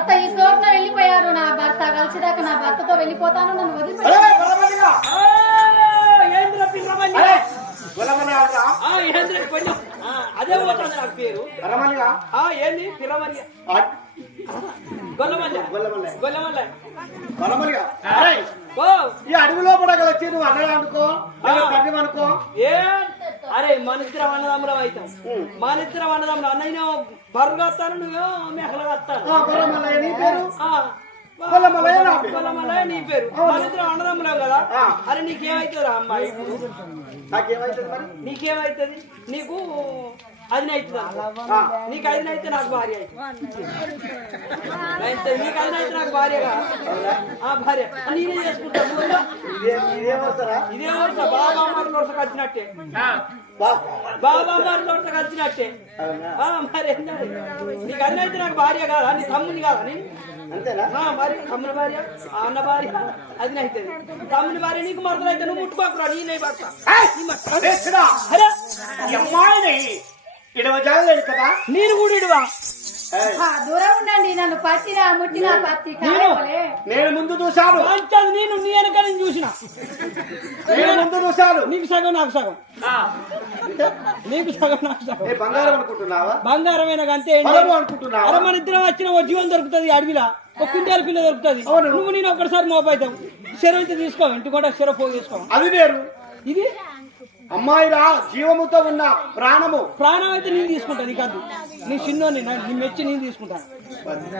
భర్త ఈ చోటున వెళ్ళిపోయారు. నా భర్త కలిసిదాకా నా భర్తతో వెళ్ళిపోతాను నన్ను ఆ, అదే పోతుంది నాకు పేరు. బలమల్లిగా. ఆ ఏంది? ఆ, గొల్లమల్లి ఈ అడవిలో పడగల వచ్చి నువ్వు అన్నయ్య అనుకో అనుకో. ఏ అరే మనిద్దరం అన్నదమ్ములం అవుతాం. మనిద్దరం అన్నదమ్ములు. అన్నయ్య బర్రెలు వస్తాను నువ్వేమో ఆ, బలమల్లయ్య నీ పేరు? మనిద్దరం అన్నదమ్ములం కదా. అరే నీకేమైతుందా అమ్మాయి నీకేమైతుంది? నీకు అది అవుతుందా ఆ, నీకు అది అయితే నాకు భార్య నీకు అది అయితే నాకు భార్యగా? ఆ భార్య. నేనే చేసుకుంటా? ఇదే వరుస. బాబా అమ్మారు వరుస వచ్చినట్టే. బాబా అమ్మారు వరుస వచ్చినట్టే. మరి? నీకు అది అయితే నాకు భార్య కాదా? నీ తమ్ముని కాదా నీ? అంతేనా? ఆ, మరి తమ్ముని భార్య? అన్న భార్య? అది అవుతుంది తమ్ముని భార్య నీకు మరదలు అయితే నువ్వు ముట్టుకోకురా నేనే భర్త. ఇడవ జాగలేదు కదా? నేను కూడా ఇడువా? దూరం ఉండండి నన్ను పట్టినా ముట్టినా పత్తి నేను ముందు చూశాను. నేను నీ వెనక నేను చూసిన. నేను ముందు చూశాను. నీకు సగం నాకు సగం. నీకు సగం నాకు సగం. ఏ బంగారం అనుకుంటున్నావా? బంగారమైన అంతే అనుకుంటున్నావా? మన ఇద్దరం వచ్చిన ఓ జీవం దొరుకుతుంది అడవిలా. ఒక కుందేల పిల్ల దొరుకుతుంది. నువ్వు నేను ఒకటిసారి మోపైతావు శరం అయితే తీసుకో ఇంటి కూడా శర పోగు తీసుకో. అది వేరు. ఇది? అమ్మాయిరా జీవముతో ఉన్న ప్రాణము. ప్రాణం అయితే నేను తీసుకుంటా నీకు అద్దు నీ చిన్నోని నా- మెచ్చి నేను తీసుకుంటా.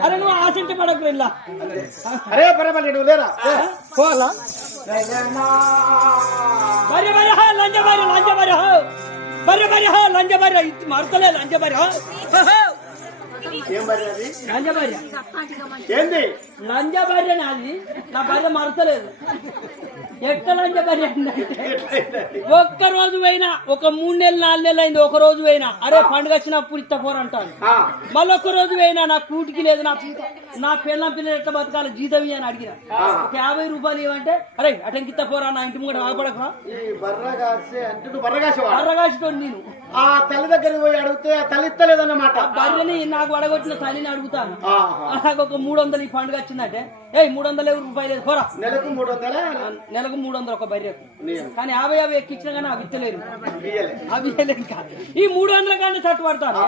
అరే నువ్వు ఆశంటే పడకు వెళ్ళా. అరే పరమల్లి నువ్వు లేరా హా లంజ లంజ హా. హా లంజ ఇది మారుతలే లంజ హా. హా. ఏం మరి అది? లంజ బర్రె ఏంది? లంజ భార్య నాది. నా భార్య మరతలేదు. భార్య అంటే ఒక్క రోజు పోయినా ఒక మూడు నెలలు నాలుగు నెలలు అయింది ఒక రోజు పోయినా అరే పండుగ వచ్చినప్పుడు ఇత్త పోరంటాను మళ్ళీ ఒక్క రోజు పోయినా నా కూటికి లేదు నా నా పిల్లం పిల్లలు ఎట్లా బతకాలి జీతం అని అడిగిన. ఒక యాభై రూపాయలు ఇవ్వంటే అరే అటంకి ఇత్త పోరా నా ఇంటి ముందు ఆగపడక ఈ బర్రగాసే అంటే నువ్వు బర్రగాసేవాడు అర్రగాసిటోడు నేను. ఆ తల్లి దగ్గరికి పోయి అడిగితే తల్లి ఇస్తలేదన్నమాట భార్యని నాకు అడగొచ్చిన తల్లిని అడుగుతాను. నాకు ఒక మూడు వందలు ఈ పండుగ వచ్చిందంటే ఏ మూడు వందలు రూపాయలు పోరా. నెలకు మూడు వందల నెలకు మూడు వందలు ఒక బర్రెకు నేను కానీ యాభై యాభై ఎక్కించినా కానీ అవి ఇయ్యలే. అవి ఇయ్యలేరు ఇంకా. ఈ మూడు వందల కానీ తట్టు పడతాను.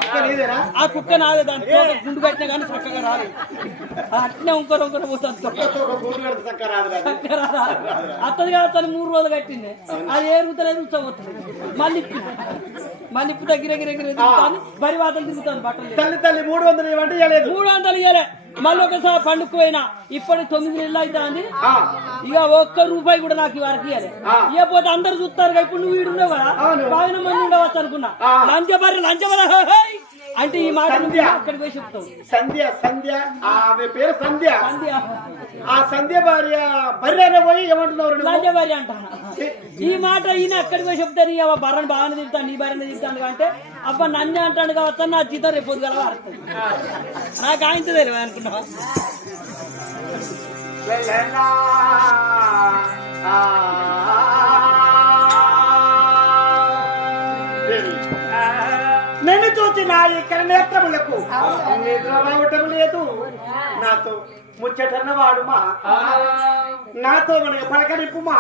ఆ కుక్క నాదే దాని గుండు కట్టినా కానీ చక్కగా రాదు. అట్నే ఇంకొర ఇంకొర పోతుంది. అత్తది కదా తను మూడు రోజులు కట్టింది. అది ఏరుగుతలేదు ఉచ్చబోతుంది మళ్ళీ మళ్ళీ ఇప్పు దగ్గర దగ్గర తిరుగుతాను. బరి వాతలు తిరుగుతాను బట్టలు. తల్లి తల్లి మూడు వందలు ఇవ్వండి మూడు వందలు ఇయ్యలే. మళ్ళీ ఒకసారి పండుగ పోయినా ఇప్పటి తొమ్మిది నెలలు అవుతుంది ఇక ఒక్క రూపాయి కూడా నాకు వరకు ఇవ్వలే ఆ. ఇవ్వకపోతే అందరు చూస్తారు ఇప్పుడు నువ్వు వీడున్నావు కదా. బాగా మంది ఉండవచ్చు అనుకున్నా హే, హే. అంటే ఈ మాట సంధ్య. అక్కడికి పోయి చెప్తావు? సంధ్య సంధ్య. ఆమె పేరు సంధ్య. సంధ్య. ఆ సంధ్య భార్య భార్య పోయి ఏమంటున్నారు నువ్వు? లంచబర్రె అంటాను ఈ మాట ఈయన అక్కడికి పోయి చెప్తే నీ బర్రని బాగానే తింటాను నీ బర్రెని తింటాను అంటే అబ్బా నన్నే అంటాడు కావచ్చు నా జీతం రేపు వాడుతుంది నాకు ఆయన తెలియదు అనుకున్నావా? నిద్ర రావటం లేదు. నాతో ముచ్చటన్న వాడుమా? నాతో మనకి పలకరింపుమా?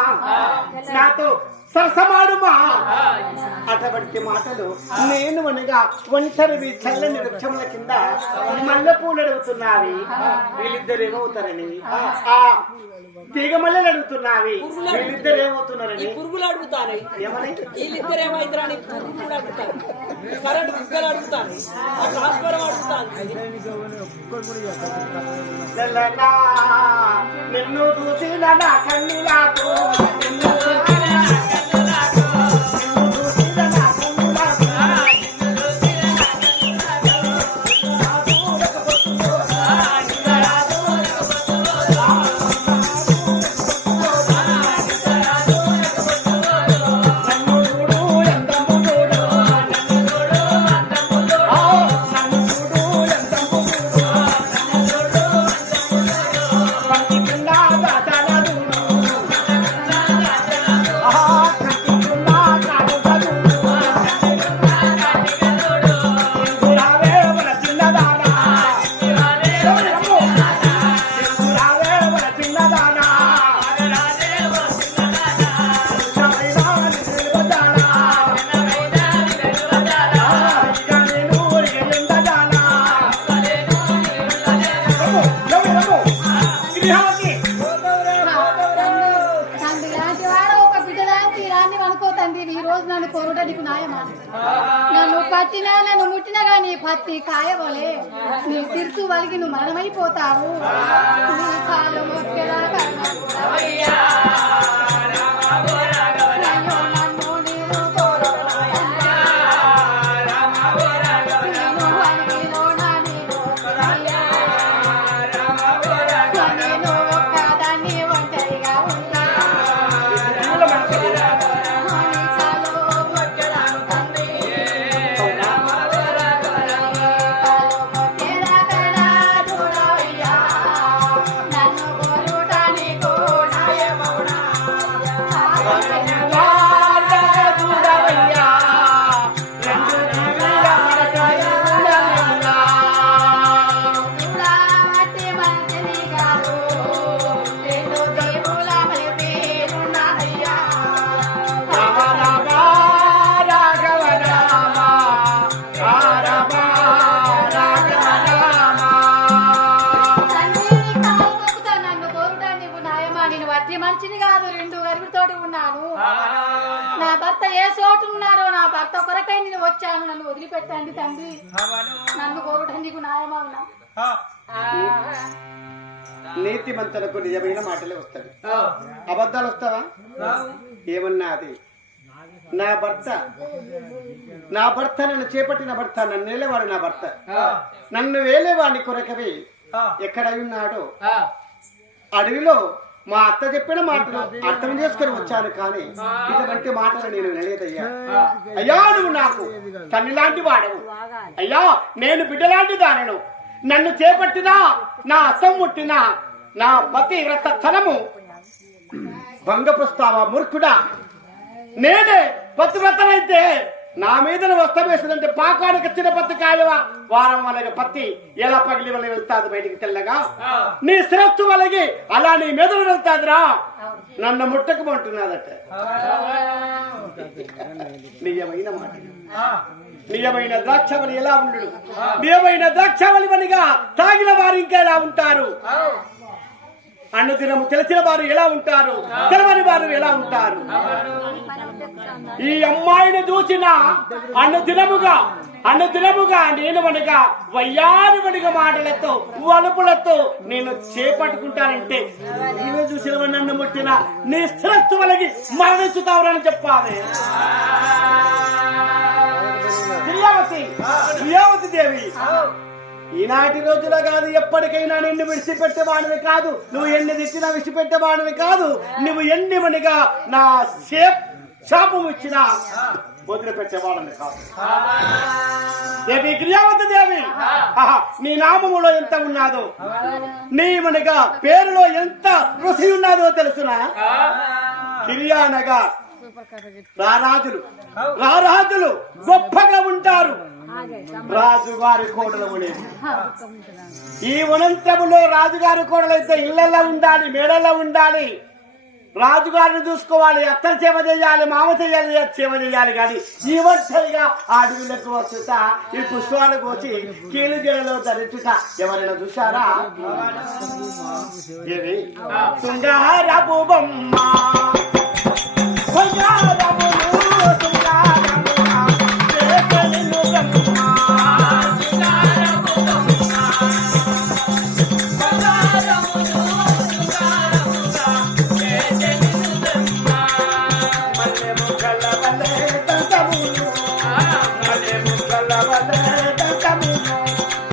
నాతో సరసమాడుమా? అటువంటి మాటలు నేను అనగా ఒంటరి చల్లని వృక్షముల కింద మల్లెపూలు అడుగుతున్నావి. వీళ్ళిద్దరు ఏమవుతారని? ఆ. తీగ మల్లెలు అడుగుతున్నావి. వీళ్ళిద్దరు ఏమవుతున్నారని? పురుగులు అడుగుతాను. ఏమని? వీళ్ళిద్దరు ఏమైతారని పురుగులు అడుగుతాను కరెంట్ కుక్కలు అడుగుతాను ఆ ట్రాన్స్ఫర్ అడుగుతాను నిన్ను చూసిన నా కన్నులకు నిన్ను పట్టినా నన్ను ముట్టినా గానీ పత్తి కాయవలే. నీ తిరుచు వలిగి నువ్వు మరణమైపోతావు. నీ కాలు ముఖ్యరా భర్త కొరకై నేను వచ్చాను నన్ను వదిలిపెట్టండి తండ్రి. నన్ను కోరుట నీకు న్యాయమవునా నీతిమంతులకు నిజమైన మాటలే వస్తాయి. అబద్ధాలు వస్తావా? ఏమన్నా అది? నా భర్త. నా భర్త నన్ను చేపట్టిన భర్త నన్ను వేలేవాడు నా భర్త. నన్ను వేలేవాడి కొరకవి. ఎక్కడ ఉన్నాడో? అడవిలో మా అత్త చెప్పిన మాటలు అర్థం చేసుకొని వచ్చాను కానీ ఇటువంటి మాటలు నేను వినలేదయ్యా. అయ్యా నువ్వు నాకు తల్లి లాంటి వాడవు అయ్యా నేను బిడ్డలాంటి దానను. నన్ను చేపట్టినా నా అత్తం ముట్టినా నా పతి వ్రత తనము భంగ ప్రస్తావ మూర్ఖుడా. నేనే పతివ్రతనైతే నా మీద వస్త్రం వేసిందంటే పాకానికి వచ్చిన పత్తి కాయవా వారం వలగ పత్తి ఎలా పగిలి వల్ల వెళ్తాది బయటికి తెల్లగా? నీ శ్రేష్ఠు వలగి అలా నీ మెదడు వెళ్తాదిరా. నన్ను ముట్టకమంటున్నాదట నిజమైన మాట. నిజమైన ద్రాక్షవలి ఎలా ఉండు నిజమైన ద్రాక్షవలి వనిగా తాగిన వారు ఇంకా ఎలా ఉంటారు? అన్ను దినము తెలిసిన వారు ఎలా ఉంటారు? తెలవని వారు ఎలా ఉంటారు? ఈ అమ్మాయిని చూసిన అన్న దినముగా అన్న దినముగా నేను అనగా వయ్యారువనిగా మాటలతో వలుపులతో నేను చేపట్టుకుంటానంటే నీవే చూసిన నన్ను ముట్టిన నీ శ్రస్తు వలగి మరణించుతావురని చెప్పాలి. ప్రియావతి ప్రియావతి దేవి ఈనాటి రోజులో కాదు ఎప్పటికైనా నిన్ను విడిచిపెట్టేవాడివి కాదు. నువ్వు ఎన్ని తెచ్చినా విడిచిపెట్టేవాడివి కాదు. నువ్వు ఎన్ని మనిగా నా సేఫ్ శాపం ఇచ్చినా వదిలిపెట్టేవాళ్ళని కాదు. దేవి దేవి ఆహా, నీ నామములో ఎంత ఉన్నాదో నీ పేరులో ఎంత రుచి ఉన్నాదో తెలుసునా? కిరియానగా రారాజులు రారాజులు గొప్పగా ఉంటారు. రాజుగారి కోడలు ఉండేది ఈ వనంతములో రాజుగారి కోడలైతే ఇళ్ళలో ఉండాలి మేడల్లో ఉండాలి. రాజుగారిని చూసుకోవాలి అత్తని సేవ చేయాలి మామ చేయాలి సేవ చేయాలి కానీ ఈ ఒంటరిగా అడవులకు వచ్చుట ఈ పుష్పాలు కోసి కీలు జలలో ధరించుట ఎవరైనా చూశారా? శృంగార బొమ్మ.